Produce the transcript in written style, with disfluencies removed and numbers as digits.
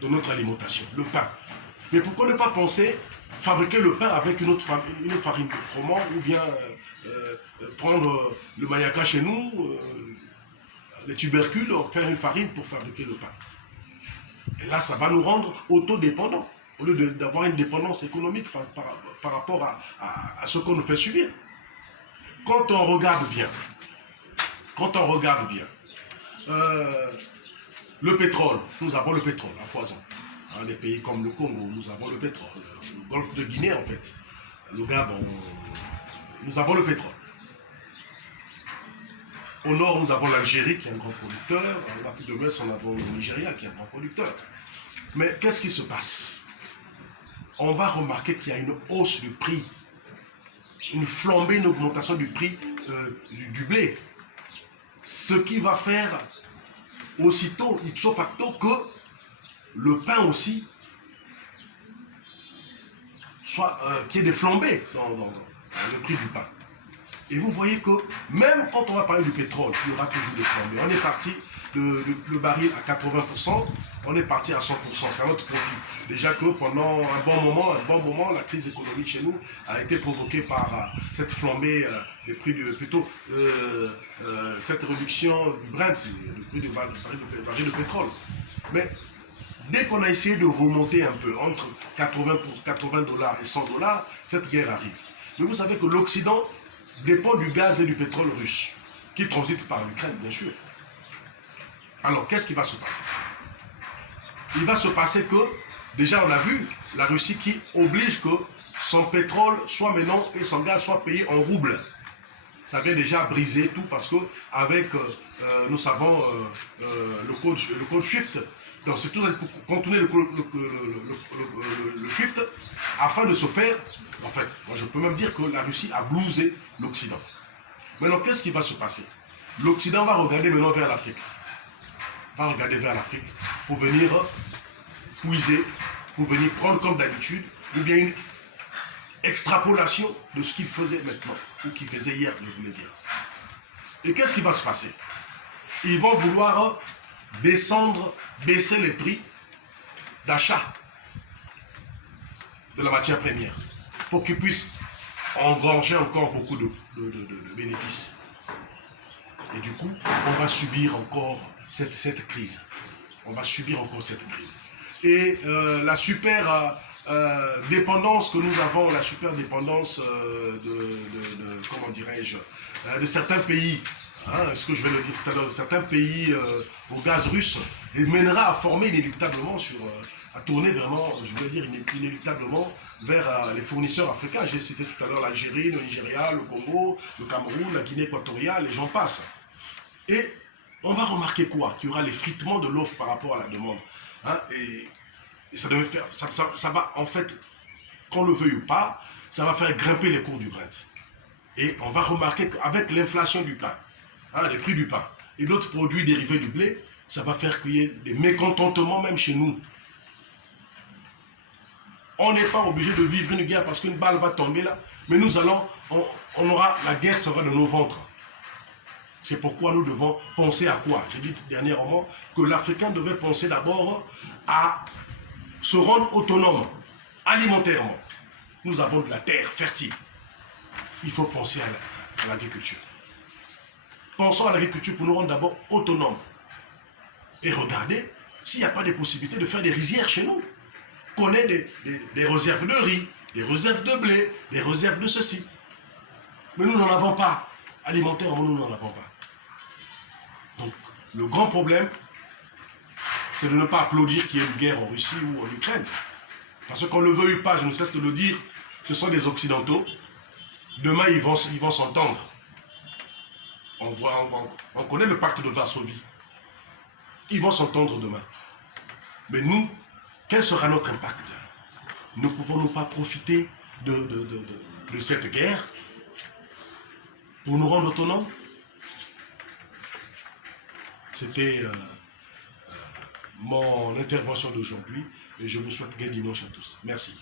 de notre alimentation, le pain. Mais pourquoi ne pas penser fabriquer le pain avec une autre farine de froment ou bien prendre le mayaka chez nous, les tubercules, faire une farine pour fabriquer le pain. Et là, ça va nous rendre autodépendants, au lieu d'avoir une dépendance économique par rapport à ce qu'on nous fait subir. Quand on regarde bien, le pétrole, nous avons le pétrole à foison. Hein, les pays comme le Congo, nous avons le pétrole. Le golfe de Guinée, en fait. Le Gabon, nous avons le pétrole. Au nord, nous avons l'Algérie qui est un grand producteur. En Afrique de l'Ouest, nous avons le Nigeria qui est un grand producteur. Mais qu'est-ce qui se passe? On va remarquer qu'il y a une hausse du prix, une flambée, une augmentation du prix du blé. Ce qui va faire aussitôt, ipso facto, que le pain aussi soit qu'il y ait des flambées dans le prix du pain. Et vous voyez que même quand on va parler du pétrole, il y aura toujours des flambées. On est parti, le baril à 80%, on est parti à 100%, c'est à notre profit. Déjà que pendant un bon moment, la crise économique chez nous a été provoquée par cette flambée des prix cette réduction du Brent, du prix du baril de pétrole. Mais dès qu'on a essayé de remonter un peu, entre 80 $ et 100 $, cette guerre arrive. Mais vous savez que l'Occident dépend du gaz et du pétrole russe, qui transite par l'Ukraine, bien sûr. Alors, qu'est-ce qui va se passer? Il va se passer que, déjà on a vu, la Russie qui oblige que son pétrole soit maintenant et son gaz soit payé en roubles. Ça vient déjà briser tout parce que avec, nous savons, le code SWIFT, donc c'est tout pour contourner le SWIFT, afin de se faire, en fait, moi je peux même dire que la Russie a blousé l'Occident. Maintenant, qu'est-ce qui va se passer? L'Occident va regarder maintenant vers l'Afrique. Va regarder vers l'Afrique pour venir puiser, pour venir prendre comme d'habitude, ou bien une extrapolation de ce qu'il faisait maintenant, ou qu'il faisait hier, je voulais dire. Et qu'est-ce qui va se passer? Ils vont vouloir baisser les prix d'achat de la matière première, pour qu'ils puissent engranger encore beaucoup de bénéfices. Et du coup, on va subir encore cette crise. On va subir encore cette crise. Et la super dépendance que nous avons, la super dépendance comment dirais-je, de certains pays, hein, ce que je vais le dire tout à l'heure, de certains pays au gaz russe, les mènera à former inéluctablement à tourner vraiment, je veux dire inéluctablement vers les fournisseurs africains. J'ai cité tout à l'heure l'Algérie, le Nigeria, le Congo, le Cameroun, la Guinée équatoriale, et j'en passe. Et on va remarquer quoi? Qu'il y aura l'effritement de l'offre par rapport à la demande. Hein, et ça devait faire, ça va, en fait, qu'on le veuille ou pas, ça va faire grimper les cours du Brent. Et on va remarquer qu'avec l'inflation du pain, hein, les prix du pain et d'autres produits dérivés du blé, ça va faire qu'il y ait des mécontentements même chez nous. On n'est pas obligé de vivre une guerre parce qu'une balle va tomber là, mais nous allons, la guerre sera dans nos ventres. C'est pourquoi nous devons penser à quoi? J'ai dit dernièrement que l'Africain devait penser d'abord à se rendre autonome alimentairement. Nous avons de la terre fertile. Il faut penser à l'agriculture. Pensons à l'agriculture pour nous rendre d'abord autonomes. Et regardez s'il n'y a pas des possibilités de faire des rizières chez nous. Qu'on ait des réserves de riz, des réserves de blé, des réserves de ceci. Mais nous n'en avons pas. Alimentairement, nous n'en avons pas. Donc, le grand problème, c'est de ne pas applaudir qu'il y ait une guerre en Russie ou en Ukraine. Parce qu'on ne le veuille pas, je ne cesse de le dire, ce sont des Occidentaux. Demain, ils vont s'entendre. On connaît le pacte de Varsovie. Ils vont s'entendre demain. Mais nous, quel sera notre impact? Ne pouvons-nous pas profiter de cette guerre pour nous rendre autonomes? C'était mon intervention d'aujourd'hui et je vous souhaite gai dimanche à tous. Merci.